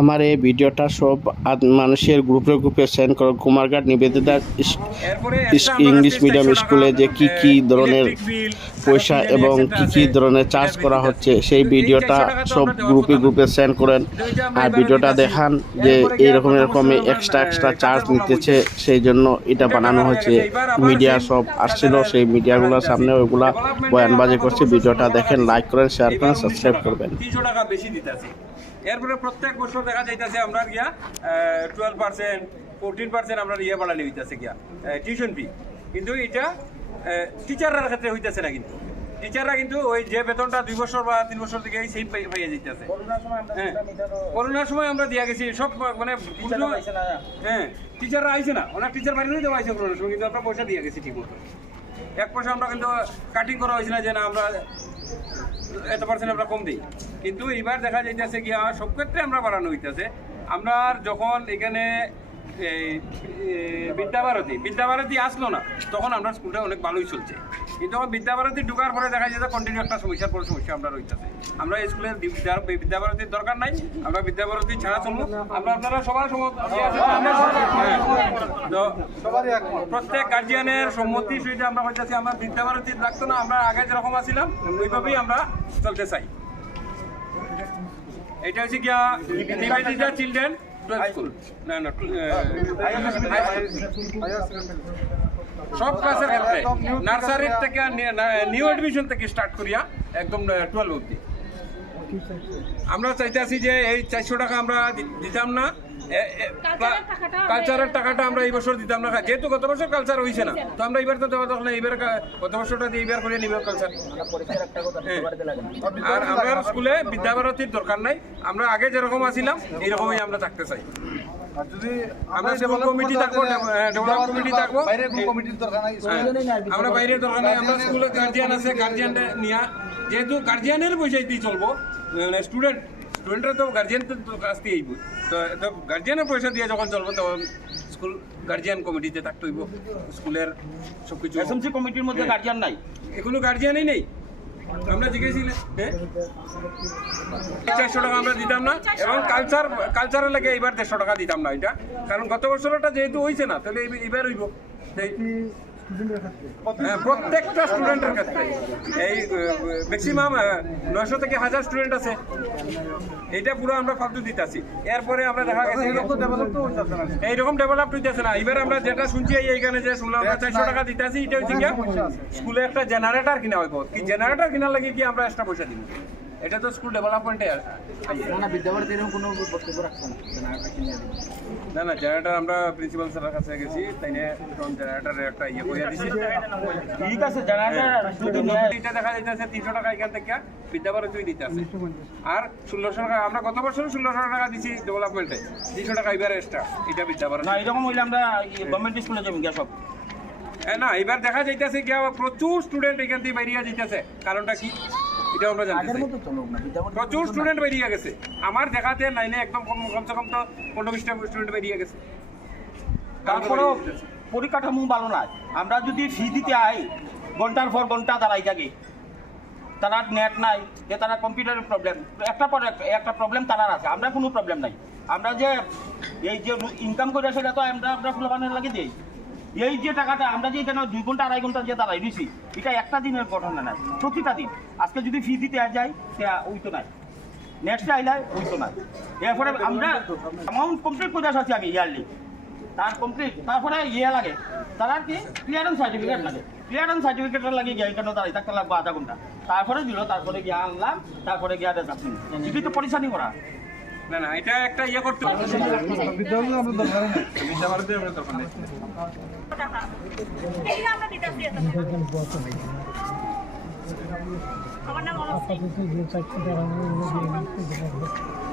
আমার এই ভিডিওটা সব মানুষের গ্রুপে গ্রুপে সেন্ড করো। কুমারঘাট নিবেদিতা ইংলিশ মিডিয়াম স্কুলে যে কি কি ধরনের পয়সা এবং কি কি ধরনের চার্জ করা হচ্ছে সেই ভিডিওটা সব গ্রুপে গ্রুপে সেন্ড করেন। আর ভিডিওটা দেখান যে এরকম এক্সট্রা চার্জ নিতেছে, সেই জন্য এটা বানানো হয়েছে। মিডিয়া সব আসছিল, সেই মিডিয়াগুলোর সামনে ওইগুলা বয়ানবাজি করছে। ভিডিওটা দেখেন, লাইক করেন, শেয়ার করেন, সাবস্ক্রাইব করবেন। 300 টাকা বেশি দিতেছি। এরপরে প্রত্যেক বছর দেখা যাইতেছে আমরা গিয়া 12% 14% আমরা ইয়ে বাড়ানি হইতেছে গিয়া টিউশন ফি। কিন্তু এটা টিচাররার ক্ষেত্রে হইতেছে না। কিন্তু টিচাররা কিন্তু ওই যে বেতনটা 2 বছর বা 3 বছর থেকে এই সেম পাইয়া যাইতেছে। করোনার সময় আমরা দিয়া গেছি সব, মানে হ্যাঁ টিচাররা আইছে না, অনেক টিচার বাইরে দেওয়া আইছে করোনার সময়, কিন্তু আমরা পয়সা দিয়ে গেছি ঠিক মতো। 1 পয়সা আমরা কিন্তু কাটিং করা হয়েছে না যে না আমরা এত % আমরা কম দিই। কিন্তু এবার দেখা যাইতেছে কি সব ক্ষেত্রে আমরা বাড়ানো হইতেছে। আমরা যখন এখানে বিদ্যাভারতী আসলো না, তখন আমরা স্কুলটা অনেক ভালোই চলছে। কিন্তু যখন বিদ্যাভারতী ঢোকার পরে দেখা যাচ্ছে কন্টিনিউ একটা সমস্যার পর সমস্যা আমরা রইতেছে। আমরা এই স্কুলের বিদ্যাভারতীর দরকার নাই, আমরা বিদ্যাভারতী ছাড়া চলবো। আপনারা সবার প্রত্যেক গার্জিয়ানের সম্মতি সহিত আমরা হইতেছি আমরা বিদ্যাভারতী রাখতো না, আমরা আগে যেরকম আছিলাম ওইভাবেই আমরা চলতে চাই। এটা হচ্ছে গিয়া নিবেদিতা চিলড্রেন স্কুল, সব ক্লাসের ক্ষেত্রে নার্সারির থেকে নিউ এডমিশন থেকে স্টার্ট করিয়া একদম 12 অবধি। আমরা চাইতেছি যে এই 400 টাকা আমরা দিতাম না, কালচারের টাকাটা আমরা এই বছর দিতাম না, যেহেতু গত বছর কালচার হয়েছে না। তো আমরা এবার তো দেওয়া তখন এবার গত বছরটা দিয়ে এবার করে নিব কালচার। আর আমরা স্কুলে বিদ্যাভারতীর দরকার নাই, আমরা আগে যেরকম আছিলাম এইরকমই আমরা থাকতে চাই। আমরা ডেভেলপ কমিটি থাকবো, আমরা বাইরের দরকার নাই। আমরা স্কুলে গার্জিয়ান আছে, গার্জিয়ানটা নিয়ে, যেহেতু গার্জিয়ানের পয়সায় দিয়ে চলবো, স্টুডেন্টরা তো গার্জিয়ানদের কাছ দিয়ে আইব, তো গার্জিয়ানের পয়সা দিয়ে যখন চলবো তখন স্কুল গার্জিয়ান কমিটিতে থাকতে হইব। স্কুলের সবকিছু এসএমসি কমিটির মধ্যে গার্জিয়ান নাই, এখনো গার্জিয়ানই নেই। আমরা জিজ্ঞেসছিলাম 400 টাকা আমরা দিতাম না, এবং কালচারের লাগে এবার 150 টাকা দিতাম না। এটা কারণ গত বছরটা যেহেতু হয়েছে না, তাহলে এবার হইব প্রত্যেকটা স্টুডেন্টের ক্ষেত্রে। এই ম্যাক্সিমাম 900 থেকে 1000 স্টুডেন্ট আছে, এইটা পুরো আমরা ফালতু দিতেছি। এরপরে আমরা দেখা গেছে এইরকম ডেভেলপ হইতেছে না। এবার আমরা যেটা শুনছি এইখানে যে শুনলাম আমরা 400 টাকা দিতেছি, এটা হচ্ছে কি স্কুলে একটা জেনারেটর কিনা হইব। কি জেনারেটর কিনা লাগে কি আমরা এক্সট্রা পয়সা দিব? এটা তো স্কুল ডেভেলপমেন্টে না জেনারেটর আমরা প্রিন্সিপাল স্যারের কাছে গেছি, তাই জেনারেটরের একটা ইয়ে করিয়া দিছি। ঠিক আছে, জেনারেটর এটা দেখা যাইতেছে 300 টাকা এখান থেকে বিদ্যাভারতী দিতে আছে। আর 1600 টাকা আমরা গত বছর 1600 টাকা দিছি ডেভেলপমেন্টে, 300 টাকা এবার এক্সট্রা এটা বিদ্যাভারতী। না এরকম হইলে আমরা গভর্নমেন্ট স্কুলে যাবো গিয়া সব। না এবার দেখা যাইতেছে কি প্রচুর স্টুডেন্ট এখান থেকে বেরিয়ে যাইতেছে। কারণটা কি এটা আমরা জানতে চাই। প্রচুর স্টুডেন্ট বেরিয়ে গেছে, আমার দেখাতে লাইনে একদম কমসে কম তো 15-20টা স্টুডেন্ট বেরিয়ে গেছে। তারপরেও পরিকাঠামো ভালো নাই। আমরা যদি ফি দিতে আই ঘন্টার পর ঘন্টা দাঁড়াই থাকি, তারা নেট নাই, যে তারা কম্পিউটারের প্রবলেম, একটা প্রবলেম তারার আছে, আমরা কোনো প্রবলেম নাই। আমরা যে এই যে ইনকাম করে সেটা তো আমরা ফুলবানের লাগে দিই। এই যে টাকাটা আমরা যে এখানে 2 ঘন্টা 2.5 ঘন্টা যে দাঁড়াই দিছি, এটা একটা দিনের ঘটনা নাই, প্রতিটা দিন। আজকে যদি ফি দিতে যাই ওই তো নাই, নেক্সট আইলাই ওই তো নাই। এরপরে আমরা অ্যামাউন্ট কমপ্লিট করে আসছি আমি ইয়ারলি, তার কমপ্লিট তারপরে ইয়ে লাগে, তার আর কি ক্লিয়ারেন্স সার্টিফিকেট লাগে। ক্লিয়ারেন্স সার্টিফিকেটের লাগে গিয়ে এখানে দাঁড়াই থাকতে লাগবে আধা ঘন্টা, তারপরে দিল, তারপরে গিয়ে আনলাম, তারপরে গিয়ে আপনি যদি তো পরিচালনা করা। না এটা একটা ইয়ে করতে হবে।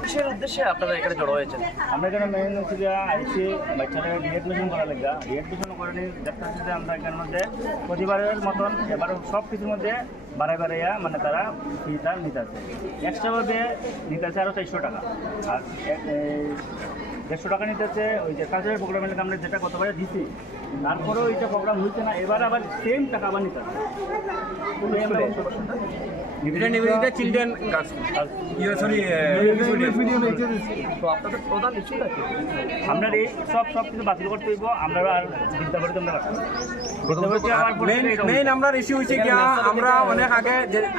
কিসের উদ্দেশ্যে আপনারা এখানে জড়ো হয়েছেন? আমরা এখানে মেইন হচ্ছে যে আইসি বাচ্চারা রিএডমিশন করা লেগা, রিএডমিশন করে নিয়ে দেখতে হচ্ছে যে আমরা এখানের মধ্যে প্রতিবারের মতন এবার সব কিছুর মধ্যে বাড়াইয়া মানে তারা ফিটা নিতে আছে, এক্সট্রাভাবে নিতে আছে আরও 400 টাকা। আর 150 টাকা নিতেছে ওই যে কালচারাল প্রোগ্রামের আমরা যেটা গতবারে দিছি, তারপরেও এইটা প্রোগ্রাম হচ্ছে না, এবার আবার সেম টাকা আবার নিতে হবে। এটা নিবেদিতা চিলড্রেন সরি তো আপনাদের প্রধান ইস্যুটা কি? আমরা এই সব কিছু বাতিল করতে হইব, আমরা আর বিদ্যাবাড়িতে আমরা রাখবো। বিদ্যাবাড়িতে আবার পরে এটা মেইন আমরা ইস্যু হয়েছে কি আমরা অনেক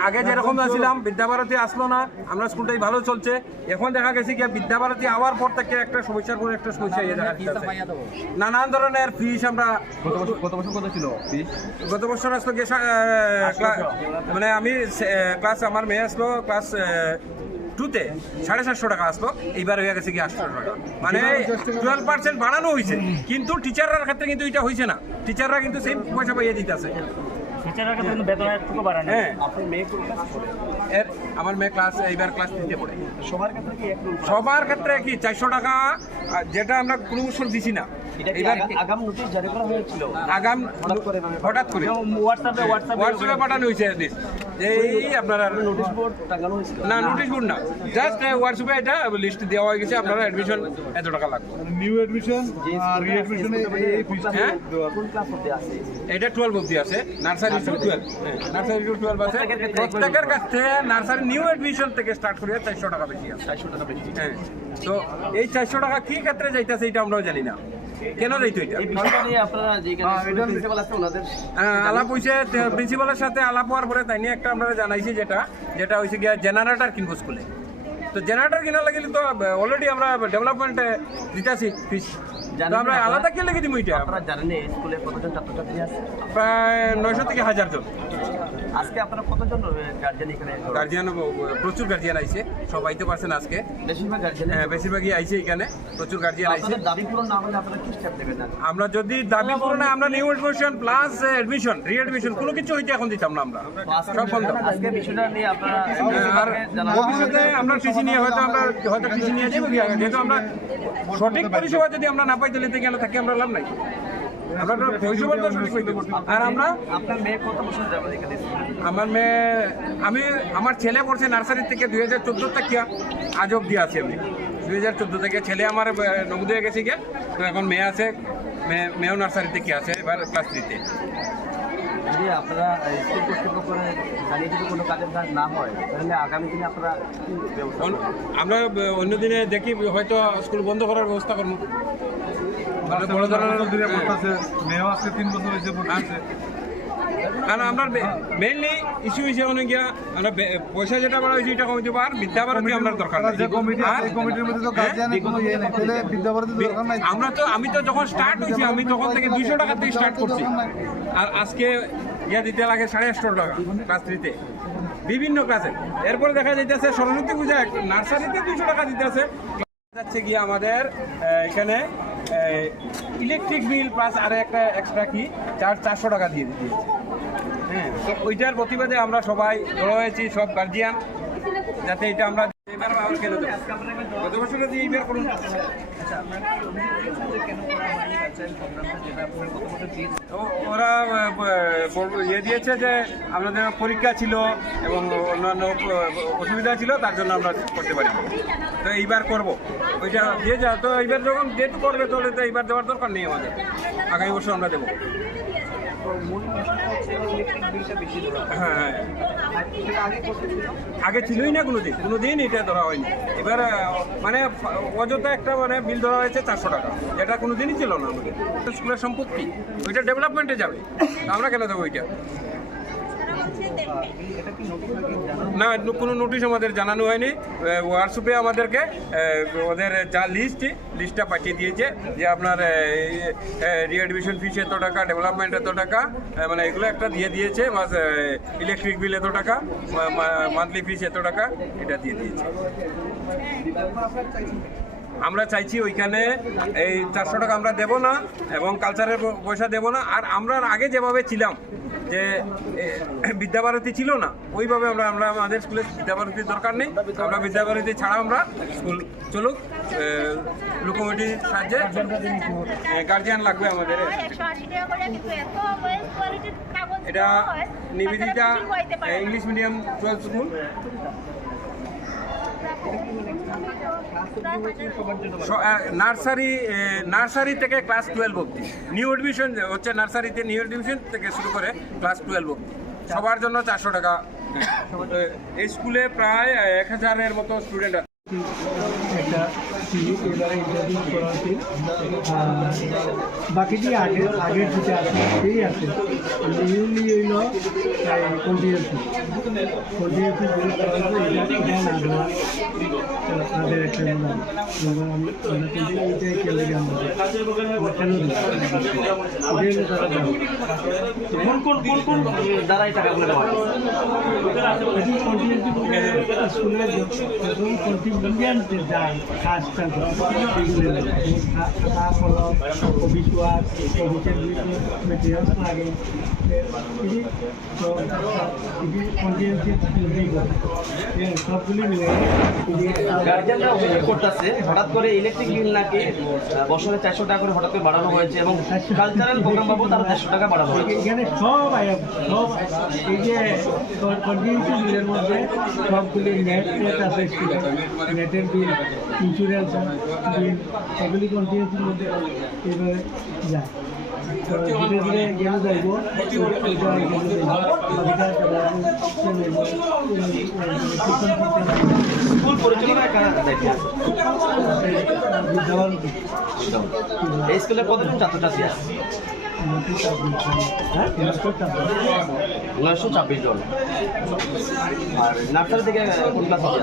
আগে যেরকম ছিলাম বিদ্যাভারতী আসলো না, আমরা স্কুলটাই ভালো চলছে। এখন দেখা গেছে কি বিদ্যাভারতী আওয়ার পর থেকে একটা সমস্যার পর একটা সমস্যা ইয়ে দেখা যাচ্ছে। নানান ধরনের ফিস আমরা গত বছর কত ছিল ফিস? গত বছর আসলো গিয়ে মানে আমি ক্লাস আমার মেয়ে আসলো ক্লাস 2-তে 750 টাকা আসলো, এইবার হয়ে গেছে কি 800 টাকা, মানে 12% বাড়ানো হয়েছে। কিন্তু টিচাররার ক্ষেত্রে কিন্তু এটা হয়েছে না, টিচাররা কিন্তু সেই পয়সা পাইয়ে দিতেছে। টিচারের কাছে কিন্তু বেতন একটু বাড়ানো। হ্যাঁ, আপনার মেয়ে কোন ক্লাস পড়ে? আমার মেয়ে এইবার ক্লাস 3-তে পড়ে। সবার ক্ষেত্রে কি এক রুল? সবার ক্ষেত্রে কি 400 টাকা, যেটা আমরা কোনো বছর দিছি না, এটা কি এবার আগাম নোটিশ জারি করা হয়েছিল? আগাম হঠাৎ করে হোয়াটসঅ্যাপে পাঠানো হয়েছে লিস্ট যে এই আপনারা নোটিশ বোর্ড টাঙানো হয়েছিল? না, নোটিশ বোর্ড না, জাস্ট হোয়াটসঅ্যাপে এটা লিস্ট দেওয়া হয়ে গেছে, আপনারা অ্যাডমিশন এত টাকা লাগবে। নিউ অ্যাডমিশন আর রি-অ্যাডমিশনে এই ফিসটা হ্যাঁ, কোন ক্লাস অবধি আছে? এটা 12 অবধি আছে, নার্সারি টু 12, নার্সারি টু 12 আছে। প্রত্যেকের কাছে নার্সারি নিউ অ্যাডমিশন থেকে স্টার্ট করে 400 টাকা বেশি আছে। 400 টাকা বেশি। হ্যাঁ, তো এই 400 টাকা কি ক্ষেত্রে যাইতেছে এটা আমরাও জানি না, কেন যাইতো এটা। এই বিষয়টা নিয়ে আপনারা যেখানে প্রিন্সিপাল আছে ওনাদের আলাপ হয়েছে প্রিন্সিপালের সাথে, আলাপ হওয়ার পরে তাই নিয়ে একটা আমরা জানাইছি, যেটা হয়েছে গিয়া জেনারেটর কিনবো স্কুলে। তো জেনারেটর কেনার লাগিলে তো অলরেডি আমরা ডেভেলপমেন্টে দিতেছি ফিস, তো আমরা আলাদা কিনলে কি দিব এটা? আপনারা জানেন এই স্কুলে কতজন ছাত্রছাত্রী আছে? প্রায় 900 থেকে 1000 জন আজকে আপনারা কতজন গার্জেন এখানে? গার্জিয়ান, প্রচুর গার্জিয়ান আইছে, সব আইতে পারছেন আজকে। বেশিরভাগ গার্জেন। হ্যাঁ, বেশিরভাগই আইছে এখানে, প্রচুর গার্জিয়ান আইছে। আপনাদের দাবি পূরণ না হলে আপনারা কি স্টেপ নেবেন? আমরা যদি দাবি পূরণে আমরা নিউ অ্যাডমিশন প্লাস অ্যাডমিশন রি-অ্যাডমিশন কোনো কিছু হইতে এখন দিতাম না, আমরা সব বন্ধ। আজকে বিষয়টা নিয়ে আপনারা আর ভবিষ্যতে আমরা টিসি নিয়ে হয়তো টিসি নিয়ে যাবো, যেহেতু আমরা সঠিক পরিষেবা যদি আমরা না পাই তাহলে গেলে থাকি আমরা লাভ নাই, আমরা তো পরিষেবা তো সঠিক পাইতে। আর আমরা আপনার মেয়ে কত বছর যাবেন এখানে? আমার ছেলে পড়ছে নার্সারি থেকে 2014 থেকে আজ অব্দি আছে। আমি 2014 থেকে ছেলে আমার নবোদয়ে গেছে গিয়ে, তো এখন মেয়ে আছে, মেয়েও নার্সারি থেকে আছে, এবার ক্লাস 3-তে। যদি আপনারা স্কুল কর্তৃপক্ষের জানিয়ে যদি কোনো কাজের কাজ না হয় তাহলে আগামী দিনে আপনারা কি ব্যবস্থা করবেন? আমরা অন্য দিনে দেখি হয়তো স্কুল বন্ধ করার ব্যবস্থা করবো। বড় ধরনের মেয়েও আজকে 3 বছর হয়েছে পড়তেছে। কারণ আমরা মেইনলি ইস্যু হিসেবে অনেক গিয়া আমরা পয়সা যেটা বলা হয়েছে এটা কমিটি আর বিদ্যাভারতী আমরা দরকার নাই। যে কমিটি আছে এই কমিটির মধ্যে তো গার্জিয়ানের কোনো ইয়ে নেই, তাহলে বিদ্যাভারতী দরকার নাই। আমি তো যখন স্টার্ট হয়েছি আমি তখন থেকে 200 টাকা দিয়ে স্টার্ট করছি, আর আজকে দিতে লাগে 850 টাকা ক্লাস 3-তে বিভিন্ন ক্লাসে। এরপরে দেখা যাইতেছে সরস্বতী পূজা নার্সারিতে 200 টাকা দিতেছে। যাচ্ছে গিয়ে আমাদের এখানে ইলেকট্রিক বিল প্লাস আর একটা এক্সট্রা কি 400 টাকা দিয়ে দিয়েছে। হ্যাঁ, তো ওইটার প্রতিবাদে আমরা সবাই জড়ো হয়েছি, সব গার্জিয়ান, যাতে এটা আমরা এবার আবার কেন গত বছর দিয়ে এইবার করুন। ওরা ইয়ে দিয়েছে যে আমাদের পরীক্ষা ছিল এবং অন্যান্য অসুবিধা ছিল, তার জন্য আমরা করতে পারি, তো এইবার করবো ওইটা দিয়ে যা। তো এইবার যখন যেহেতু করবে তাহলে তো এইবার দেওয়ার দরকার নেই আমাদের, আগামী বছর আমরা দেবো। হ্যাঁ, আগে ছিলই না কোনোদিন এটা ধরা হয়নি। এবার মানে অযথা একটা মানে বিল ধরা হয়েছে 400 টাকা, যেটা কোনোদিনই ছিল না আমাদের। স্কুলের সম্পত্তি ওইটা ডেভেলপমেন্টে যাবে, আমরা কেন দেবো ওইটা? না, কোনো নোটিশ আমাদের জানানো হয়নি। হোয়াটসঅ্যাপে আমাদেরকে ওদের যা লিস্টটা পাঠিয়ে দিয়েছে যে আপনার রি-অ্যাডমিশন ফিস এত টাকা, ডেভেলপমেন্ট এত টাকা, মানে এগুলো একটা দিয়ে দিয়েছে, ইলেকট্রিক বিল এত টাকা, মান্থলি ফিস এত টাকা, এটা দিয়ে দিয়েছে। আমরা চাইছি ওইখানে এই 400 টাকা আমরা দেবো না এবং কালচারের পয়সা দেবো না। আর আমরা আগে যেভাবে ছিলাম যে বিদ্যাভারতী ছিল না, ওইভাবে আমরা আমাদের স্কুলে বিদ্যাভারতীর দরকার নেই। আমরা বিদ্যাভারতী ছাড়া আমরা স্কুল চলুক, লোকোমোটির সাহায্যে গার্জিয়ান লাগবে আমাদের। এটা Nivedita English medium 12 school. Nursery থেকে ক্লাস 12 অবধি নিউ এডমিশন হচ্ছে, নার্সারিতে নিউ এডমিশন থেকে শুরু করে ক্লাস 12 অবধি সবার জন্য 400 টাকা। এই স্কুলে প্রায় 1000-এর মতো স্টুডেন্ট আছে। একটা এবারে ইন্টারভিউ করা উচিত। বাকিটি আগের যেটা আছে সেই আছে, নিউলি হইল কন্টিনিউসি যদি করা হবে এটা না দেওয়া তাদের একটা আমরা কিন্তু এইটাই খেলে আমাদের কেন দিই তারা দাম কোন দ্বারা এই টাকাগুলো দেওয়া হয়? কন্টিনিউসি স্কুলের যখন কন্টিনিউয়ান যায় কাজটা খাতা কলম অফিস ওয়ার্ক অফিসের মেটেরিয়ালস লাগে সবগুলি মিলে গার্জিয়ানরা অভিযোগ করতেছে হঠাৎ করে ইলেকট্রিক বিল নাকি বছরে 400 টাকা করে হঠাৎ করে বাড়ানো হয়েছে এবং কালচারাল প্রোগ্রাম বাবদ আরো 100 টাকা বাড়ানো হয়েছে। এখানে সব সব এই যে কন্টিনিউটি বিলের মধ্যে সবগুলি নেট আছে, নেটের বিল, ইন্স্যুরেন্স বিল, এগুলি কন্টিনিউটির মধ্যে এভাবে যায়। তো ধীরে ধীরে গেলে যাইব স্কুল পরিচালনায় কারা দেখে এই স্কুলে কতজন ছাত্রছাত্রী আছে? 926 জন। আর নার্সারি থেকে কোন ক্লাস আছে?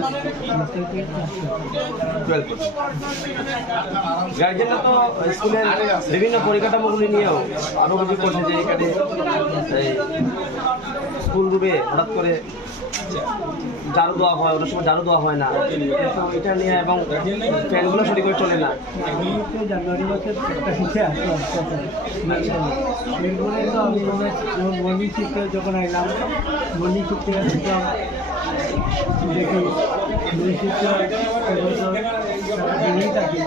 12 পর্যন্ত। গার্জেনরা তো স্কুলের বিভিন্ন পরিকাঠামোগুলি নিয়েও আরও অভিযোগ করছে যে এখানে স্কুল রুমে হঠাৎ করে ঝাড়ু দেওয়া হয়, অনেক সময় ঝাড়ু দেওয়া হয় না, তো এটা নিয়ে এবং ফ্যানগুলো সঠিক করে চলে না। জানুয়ারি মাসের একটা হিসে আসলো এরপরে তো আমি মর্নিং শিফটে যখন আইলাম, মর্নিং শিফটে আসলাম দেখি মর্নিং শিফটে দিনেই থাকি।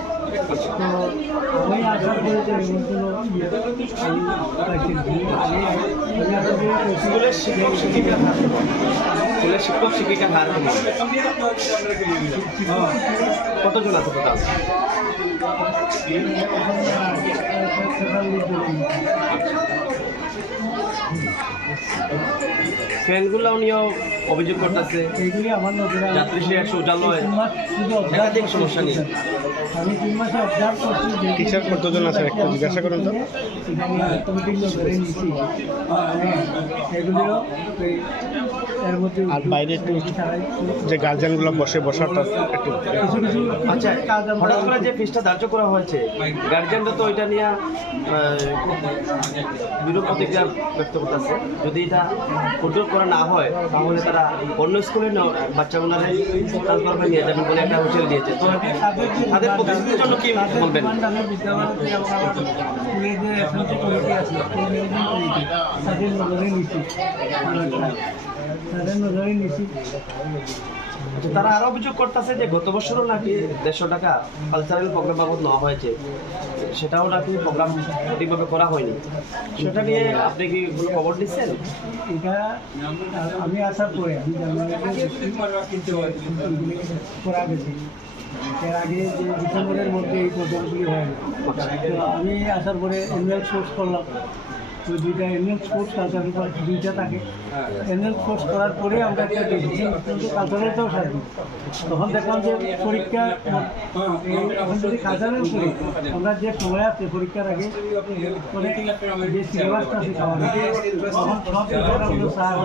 তো আমি আসার পরে তো এমন কোনো স্কুলের শিক্ষক শিক্ষিকা হার কতজন আছে টোটাল? ফ্যানগুলো নিয়েও অভিযোগ করতেছে, এইগুলি আমার নজরে যাত্রী শৌচালয় শুধু একাধিক সমস্যা নিয়ে। আমি 3 মাসে অবজার্ভ করছি যে টিচার কতজন আছে একটু জিজ্ঞাসা করুন তো। এখানে অটোমেটিক নজরে নিচ্ছি এগুলিও এর মধ্যে আর বাইরে একটু যে গার্জিয়ানগুলো বসাটা একটু কিছু কিছু আচ্ছা, কাজ হঠাৎ করে যে ফিসটা ধার্য করা হয়েছে, গার্জিয়ানরা তো এটা নিয়ে বিরূপ প্রতিক্রিয়া ব্যক্ত করতেছে। যদি এটা কন্ট্রোল করা না হয় তাহলে তারা অন্য স্কুলে বাচ্চাগুলো ট্রান্সফার করে নিয়ে যাবেন বলে একটা হোটেল দিয়েছে। তো তাদের প্রতিশ্রুতির জন্য কি বলবেন? স্কুলের যে এসএমসি কমিটি আছে তাদের নজরে নিচ্ছি তারা আরো অভিযোগ করতেছে যে গত বছরও নাকি 150 টাকা কালচারাল প্রোগ্রাম বাবদ নেওয়া হয়েছে, সেটাও নাকি প্রোগ্রাম সঠিকভাবে করা হয়নি। সেটা নিয়ে আপনি কি কোনো খবর দিচ্ছেন? এটা আমি আসার পরে আমি করা গেছি, এর আগে যে ডিসেম্বরের মধ্যে এই প্রোগ্রামগুলি হয় না। তো আমি আসার পরে অ্যানুয়াল কোর্স করলাম, তো 2টা অ্যানুয়াল কোর্স কালচারাল 2টা থাকে। অ্যানুয়াল কোর্স করার পরে আমরা একটা ডিসিশন কালচারালটাও সারি। তখন দেখলাম যে পরীক্ষা এখন যদি কালচারাল করি আমরা যে সময় আছে পরীক্ষার আগে পরে যে সিলেবাসটা আছে খাওয়ানো, তখন সব টিচারগুলো স্যার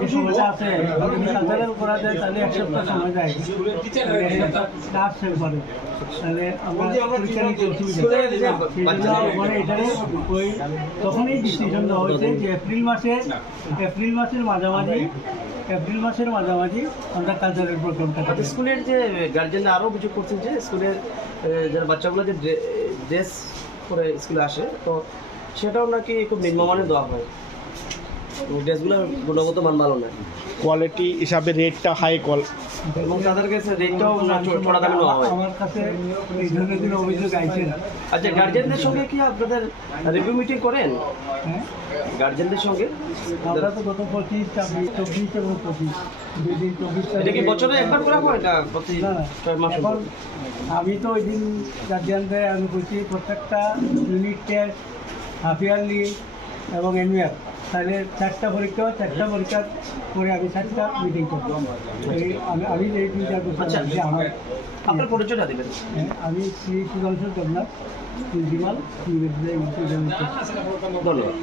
যে সময়টা আছে যদি কালচারাল করা যায় তাহলে 1 সপ্তাহ সময় যায়, ক্লাস শেষ করে তাহলে আমরা পরীক্ষা নিতে অসুবিধা। মানে এখানে ওই তখনই ডিসিশন নেওয়া হয়েছে যে এপ্রিল মাসের মাঝামাঝি আমরা কালচারাল প্রোগ্রামটা করি। স্কুলের যে গার্জেনরা আরও অভিযোগ করছেন যে স্কুলের যারা বাচ্চাগুলো যে ড্রেস করে স্কুলে আসে, তো সেটাও নাকি খুব নিম্নমানের দেওয়া হয়, ড্রেসগুলোর গুণগত মান ভালো না। কোয়ালিটি হিসাবে রেটটা হাই এবং তাদের কাছে রেটটাও চড়া দামে নেওয়া হয়। আমার কাছে এই ধরনের কোনো অভিযোগ আইছে না। আচ্ছা, গার্জেনদের সঙ্গে কি আপনাদের রিভিউ মিটিং করেন? হ্যাঁ, গার্জেনদের সঙ্গে আমরা তো গত 25 এবং 25 দুই দিন 24 এটা কি বছরে একবার করা হয় না প্রতি না, না। 6 মাস এখন আমি তো ওই দিন গার্জিয়ানদের আমি বলছি প্রত্যেকটা ইউনিট টেস্ট, হাফ ইয়ারলি এবং অ্যানুয়াল, তাহলে 4টা পরীক্ষার পরে আমি 4টা মিটিং করবো। আমি এই 3-4 বছর আচ্ছা, যে আমার আপনার পরিচয়টা দিবেন। আমি শ্রী সুধাংশু দেবনাথ, প্রিন্সিপাল, ধন্যবাদ।